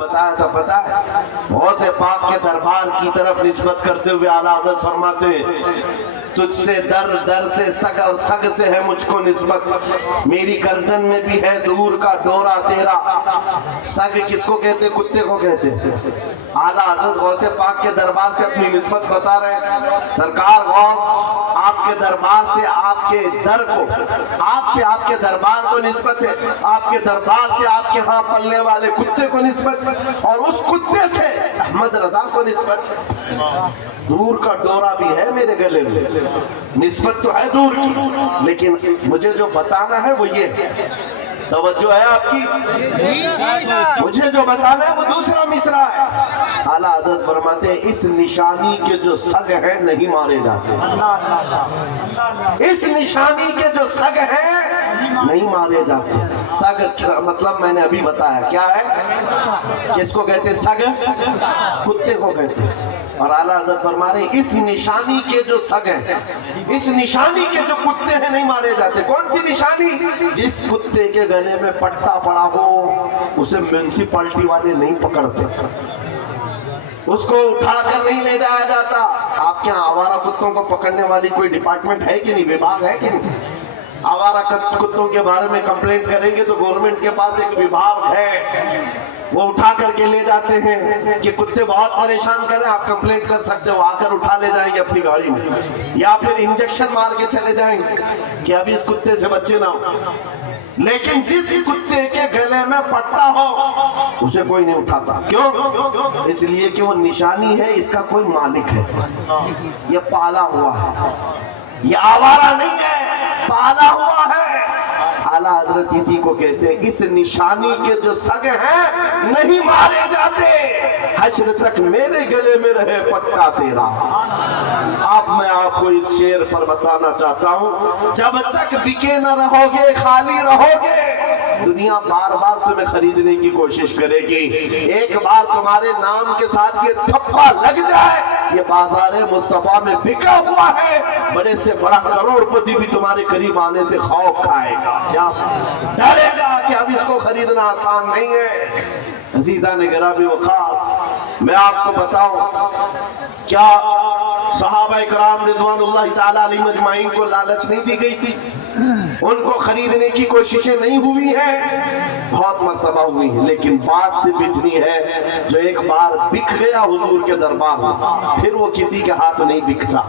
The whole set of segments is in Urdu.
بتایا تھا پتہ ہے، غوث پاک کے دربار کی طرف نسبت کرتے ہوئے اعلیٰ حضرت فرماتے ہیں تجھ سے در در سے سگ اور سگ سے ہے مجھ کو نسبت، میری گردن میں بھی ہے دور کا ڈورا تیرا۔ سگ کس کو کہتے؟ کتے کو کہتے ہیں۔ اعلیٰ حضرت غوث پاک کے دربار سے اپنی نسبت بتا رہے ہیں، سرکار غوث آپ کے دربار سے آپ کے در کو، آپ سے آپ کے دربار کو نسبت ہے، آپ کے دربار سے آپ کے ہاں پلنے والے کتے کو نسبت ہے، اور اس کتے سے احمد رضا کو نسبت ہے۔ دور کا ڈورا بھی ہے میرے گلے میں، نسبت تو ہے دور کی، لیکن مجھے جو بتانا ہے وہ یہ ہے، توجہ ہے آپ کی، مجھے جو بتانا ہے وہ دوسرا مصرع ہے۔ اعلیٰ حضرت فرماتے ہیں اس نشانی کے جو سگ ہیں نہیں مارے جاتے، اس نشانی کے جو سگ ہیں نہیں مارے جاتے۔ سگ مطلب میں نے ابھی بتایا کیا ہے، کس کو کہتے؟ سگ کتے کو کہتے ہیں۔ اور اعلیٰ حضرت فرما رہے ہیں اس نشانی کے جو سگ ہیں، اس نشانی کے جو کتے ہیں نہیں مارے جاتے۔ کون سی نشانی؟ جس کتے کے گلے میں پٹا پڑا ہو اسے میونسپلٹی والے نہیں پکڑتے، اس کو اٹھا کر نہیں لے جایا جاتا۔ آپ کے یہاں آوارہ کتوں کو پکڑنے والی کوئی ڈپارٹمنٹ ہے کہ نہیں، وبھاگ ہے کہ نہیں؟ آوارہ کتوں کے بارے میں کمپلینٹ کریں گے تو گورنمنٹ کے پاس ایک وبھاگ ہے، وہ اٹھا کر کے لے جاتے ہیں کہ کتے بہت پریشان کریں، آپ کمپلینٹ کر سکتے ہو، آ کر اٹھا لے جائیں گے اپنی گاڑی میں، یا پھر انجیکشن مار کے چلے جائیں گے کہ ابھی اس کتے سے بچے نہ ہو۔ لیکن جس کتے کے گلے میں پٹا ہو اسے کوئی نہیں اٹھاتا، کیوں؟ اس لیے کہ وہ نشانی ہے، اس کا کوئی مالک ہے، یہ پالا ہوا ہے، یہ آوارہ نہیں ہے، پالا ہوا ہے۔ اعلیٰ حضرت اسی کو کہتے ہیں اس نشانی کے جو سگ ہیں نہیں مارے جاتے، حشر تک میرے گلے میں رہے پٹا تیرا۔ میں آپ کو اس شعر پر بتانا چاہتا ہوں، جب تک بکے نہ رہو گے خالی رہو گے، دنیا بار بار تمہیں خریدنے کی کوشش کرے گی، ایک بار تمہارے نام کے ساتھ یہ تھپا لگ جائے یہ بازار مصطفیٰ میں بکا ہوا ہے، بڑے سے بڑا کروڑ پتی بھی تمہارے قریب آنے سے خوف کھائے گا، یا ڈرے گا کہ اب اس کو خریدنا آسان نہیں ہے۔ عزیزان گرامی وقار، میں آپ کو بتاؤں کیا صحابہ کرام رضوان اللہ تعالیٰ علیہ مجمعین کو لالچ نہیں دی گئی تھی؟ ان کو خریدنے کی کوششیں نہیں ہوئی ہیں؟ بہت مرتبہ ہوئی ہیں، لیکن بات صرف اتنی ہے جو ایک بار بک گیا حضور کے دربار میں پھر وہ کسی کے ہاتھ نہیں بکتا،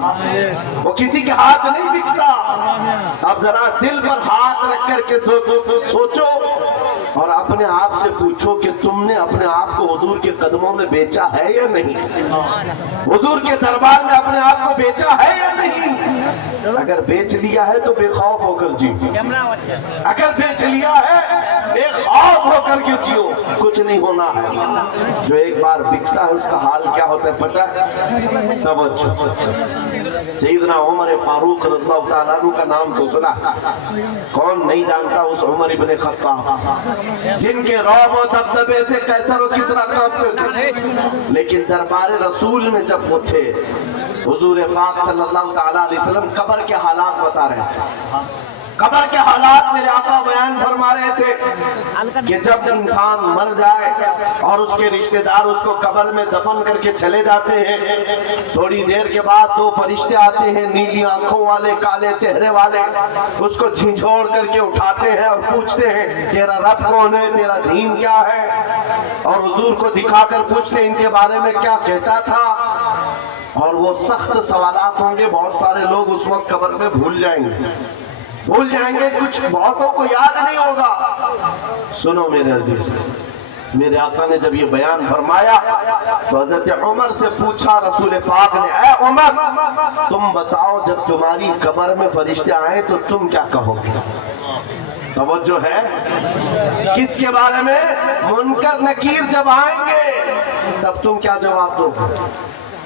وہ کسی کے ہاتھ نہیں بکتا۔ اب ذرا دل پر ہاتھ رکھ کر کے دو سوچو اور اپنے آپ سے پوچھو کہ تم نے اپنے آپ کو حضور کے قدموں میں بیچا ہے یا نہیں؟ حضور کے دربار میں اپنے آپ کو بیچا ہے یا نہیں؟ اگر بیچ لیا ہے تو بے خوف ہو کر جیو، اگر بیچ لیا ہے بے خوف ہو کر کے جیو، کچھ نہیں ہونا ہے۔ جو ایک بار بکتا ہے اس کا حال کیا ہوتا ہے پتہ ہے؟ توجہ، سیدنا عمر فاروق رضی اللہ تعالیٰ عنہ کا نام تو سنا، کون نہیں جانتا اس عمر ابن خطاب جن کے رعب و دبدبے سے قیصر و کسریٰ کانپتے تھے، لیکن دربار رسول میں جب وہ تھے حضور پاک صلی اللہ تعالیٰ علیہ وسلم قبر کے حالات بتا رہے تھے، قبر کے حالات میرے آقا بیان فرما رہے تھے کہ جب انسان مر جائے اور اس کے رشتہ دار اس کو قبر میں دفن کر کے چلے جاتے ہیں، تھوڑی دیر کے بعد دو فرشتے آتے ہیں نیلی آنکھوں والے کالے چہرے والے، اس کو جھنجھوڑ کر کے اٹھاتے ہیں اور پوچھتے ہیں تیرا رب کون ہے، تیرا دین کیا ہے، اور حضور کو دکھا کر پوچھتے ہیں ان کے بارے میں کیا کہتا تھا، اور وہ سخت سوالات ہوں گے، بہت سارے لوگ اس وقت قبر میں بھول جائیں گے، کچھ بہتوں کو یاد نہیں ہوگا۔ سنو میرے عزیز، میرے آقا نے جب یہ بیان فرمایا تو حضرت عمر سے پوچھا رسول پاک نے، اے عمر تم بتاؤ جب تمہاری قبر میں فرشتے آئیں تو تم کیا کہو گے؟ توجہ ہے، کس کے بارے میں؟ منکر نکیر جب آئیں گے تب تم کیا جواب دو گے؟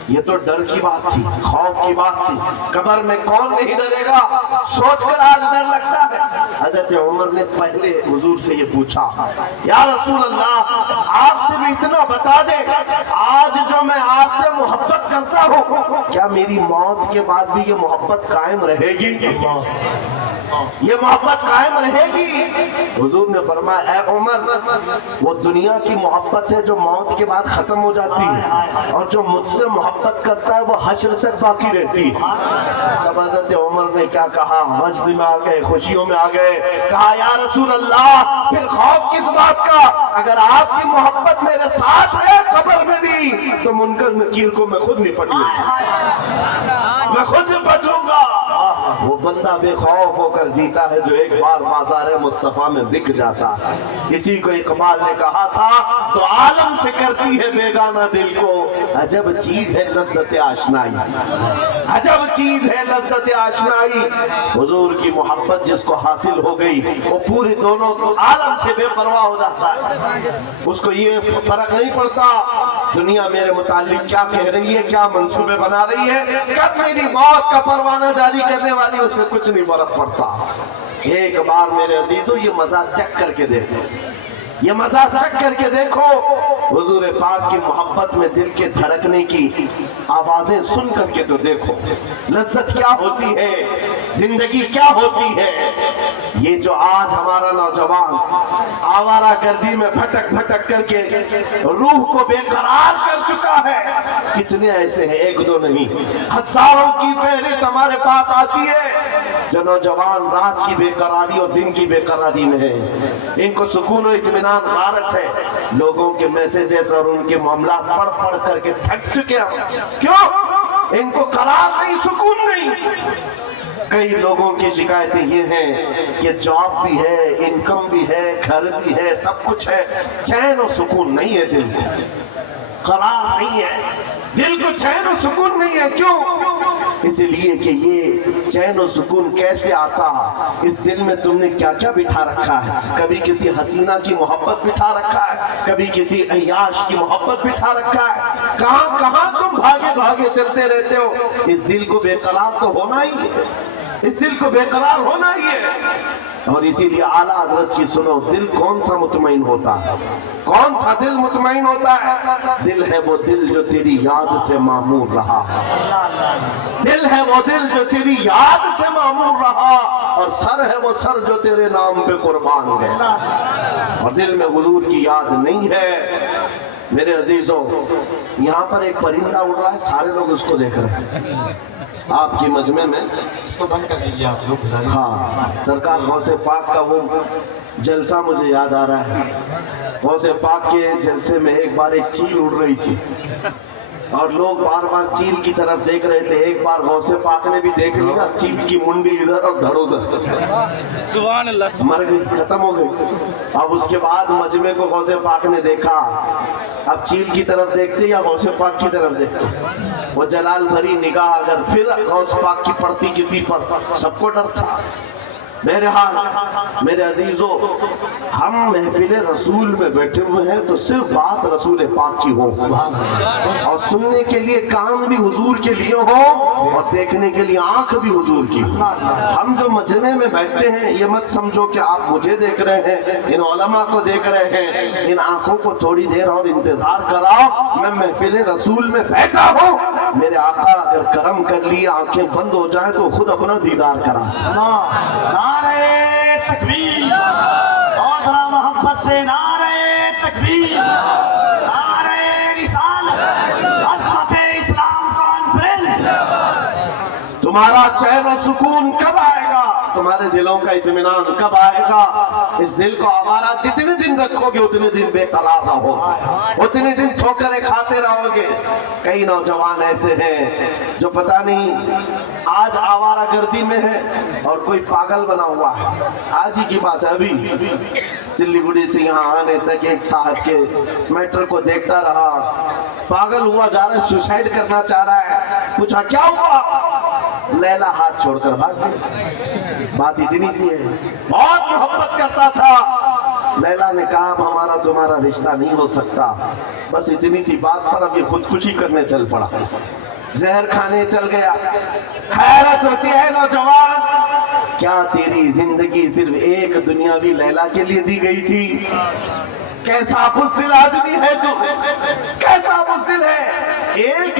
یہ تو ڈر کی بات تھی، خوف کی بات تھی، قبر میں کون نہیں ڈرے گا، سوچ کر آج ڈر لگتا ہے۔ حضرت عمر نے پہلے حضور سے یہ پوچھا، یا رسول اللہ آپ سے بھی اتنا بتا دے، آج جو میں آپ سے محبت کرتا ہوں کیا میری موت کے بعد بھی یہ محبت قائم رہے گی؟ یہ محبت قائم رہے گی۔ حضور نے فرمایا اے عمر وہ دنیا کی محبت ہے جو موت کے بعد ختم ہو جاتی ہے، اور جو مجھ سے محبت کرتا ہے وہ حشر تک باقی رہتی ہے۔ تب حضرت عمر نے کیا کہا، مجد میں آ گئے، خوشیوں میں آ گئے، کہا یا رسول اللہ پھر خوف کس بات کا، اگر آپ کی محبت میرے ساتھ ہے قبر میں بھی تو منکر نکیر کو میں خود نپٹ لوں گا، میں خود نپٹ لوں گا۔ وہ بندہ بے خوف ہو کر جیتا ہے جو ایک بار بازار مصطفیٰ میں بک جاتا ہے۔ اسی کو اقبال نے کہا تھا تو عالم سے کرتی ہے بیگانہ دل کو، عجب چیز ہے لذت آشنائی، عجب چیز ہے لذت آشنائی۔ حضور کی محبت جس کو حاصل ہو گئی وہ پورے دونوں عالم سے بے پرواہ ہو جاتا ہے، اس کو یہ فرق نہیں پڑتا دنیا میرے متعلق کیا کہہ رہی ہے، کیا منصوبے بنا رہی ہے، کب میری موت کا پروانہ جاری کرنے والی، اس میں کچھ نہیں فرق پڑتا۔ ایک بار میرے عزیزو یہ مزہ چک کر کے دیکھو، یہ مزہ چک کر کے دیکھو، حضور پاک کی محبت میں دل کے دھڑکنے کی آوازیں سن کر کے تو دیکھو لذت کیا ہوتی ہے، زندگی کیا ہوتی ہے۔ یہ جو آج ہمارا نوجوان آوارہ گردی میں بھٹک بھٹک کر کے روح کو بے قرار کر چکا ہے، کتنے ایسے ہیں، ایک دو نہیں، ہزاروں کی فہرست ہمارے پاس آتی ہے جو نوجوان رات کی بے قراری اور دن کی بے قراری میں ہے، ان کو سکون و اطمینان غارت ہے، لوگوں کے میسیجز اور ان کے معاملات پڑھ پڑھ کر کے تھک چکے ہیں، کیوں؟ ان کو قرار نہیں، سکون نہیں۔ کئی لوگوں کی شکایتیں یہ ہیں کہ جاب بھی ہے، انکم بھی ہے، گھر بھی ہے، سب کچھ ہے، چین و سکون نہیں ہے، دل کو قرار نہیں ہے، دل کو چین و سکون نہیں ہے۔ کیوں؟ اس لیے کہ یہ چین و سکون کیسے آتا، اس دل میں تم نے کیا کیا بٹھا رکھا ہے، کبھی کسی حسینہ کی محبت بٹھا رکھا ہے، کبھی کسی عیاش کی محبت بٹھا رکھا ہے، کہاں کہاں تم بھاگے بھاگے چلتے رہتے ہو۔ اس دل کو بے قرار تو ہونا ہی ہے، اس دل کو بے قرار ہونا ہی ہے۔ اور اسی لیے اعلیٰ حضرت کی سنو، دل کون سا مطمئن ہوتا ہے، کون سا دل مطمئن ہوتا ہے؟ دل ہے وہ دل جو تیری یاد سے معمور رہا، دل ہے وہ دل جو تیری یاد سے معمور رہا، اور سر ہے وہ سر جو تیرے نام پہ قربان گئے۔ اور دل میں حضور کی یاد نہیں ہے میرے عزیزوں، یہاں پر ایک پرندہ اڑ رہا ہے، سارے لوگ اس کو دیکھ رہے ہیں آپ کی مجمع میں، اس کو بند کر دیجیے آپ لوگ۔ ہاں سرکار غوث پاک کا وہ جلسہ مجھے یاد آ رہا ہے، غوث پاک کے جلسے میں ایک بار ایک چیل اڑ رہی تھی اور لوگ بار بار چیل کی طرف دیکھ رہے تھے، ایک بار غوث پاک نے بھی دیکھ لیا، چیل کی منڈی ادھر اور دھڑ ادھر، سبحان اللہ، مر گئی، ختم ہو گئی۔ اب اس کے بعد مجمع کو غوث پاک نے دیکھا، اب چیل کی طرف دیکھتے یا غوث پاک کی طرف دیکھتے، وہ جلال بھری نگاہ اگر پھر غوث پاک کی پڑتی کسی پر، سب کو ڈر تھا۔ بہرحال میرے عزیزو، ہم محفل رسول میں بیٹھے ہوئے ہیں تو صرف بات رسول پاک کی ہو، اور سننے کے لیے کان بھی حضور کے لیے ہو اور دیکھنے کے لیے آنکھ بھی حضور کی ہو۔ ہم جو مجمع میں بیٹھتے ہیں یہ مت سمجھو کہ آپ مجھے دیکھ رہے ہیں، ان علماء کو دیکھ رہے ہیں، ان آنکھوں کو تھوڑی دیر اور انتظار کراؤ، میں محفل رسول میں بیٹھا ہوں، میرے آقا اگر کرم کر لیے آنکھیں بند ہو جائیں تو خود اپنا دیدار کرا۔ نعرہ تکبیر، اور ذرا محبت سے نعرہ تکبیر، نعرہ رسالت، عظمت اسلام کانفرنس۔ تمہارا چین و سکون کب آئے گا، تمہارے دلوں کا اطمینان کب آئے گا؟ اس دل کو ہمارا جتنے دن رکھو گے اتنے دن بے قرار رہو، اتنے دن ٹھوکریں کھاتے رہو گے۔ کئی نوجوان ایسے ہیں جو پتہ نہیں آج آوارہ گردی میں ہے اور کوئی پاگل بنا ہوا ہے۔ آج ہی کی بات ہے، ابھی سلیگوڑی سے یہاں آنے تک ایک صاحب کے میٹر کو دیکھتا رہا، پاگل ہوا جا رہا ہے، سوسائڈ کرنا چاہ رہا ہے، پوچھا کیا ہوا؟ لیلا ہاتھ چھوڑ کر بھاگ گئی۔ بات اتنی سی ہے، بہت محبت کرتا تھا۔ لیلا نے کہا اب ہمارا تمہارا رشتہ نہیں ہو سکتا، بس اتنی سی بات پر اب یہ خودکشی کرنے چل پڑا، زہر کھانے چل گیا۔ حیرت ہوتی ہے نوجوان، کیا تیری زندگی صرف ایک دنیاوی لیلا کے لیے دی گئی تھی؟ کیسا بزدل آدمی ہے تو، کیسا بزدل ہے، ایک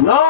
9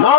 9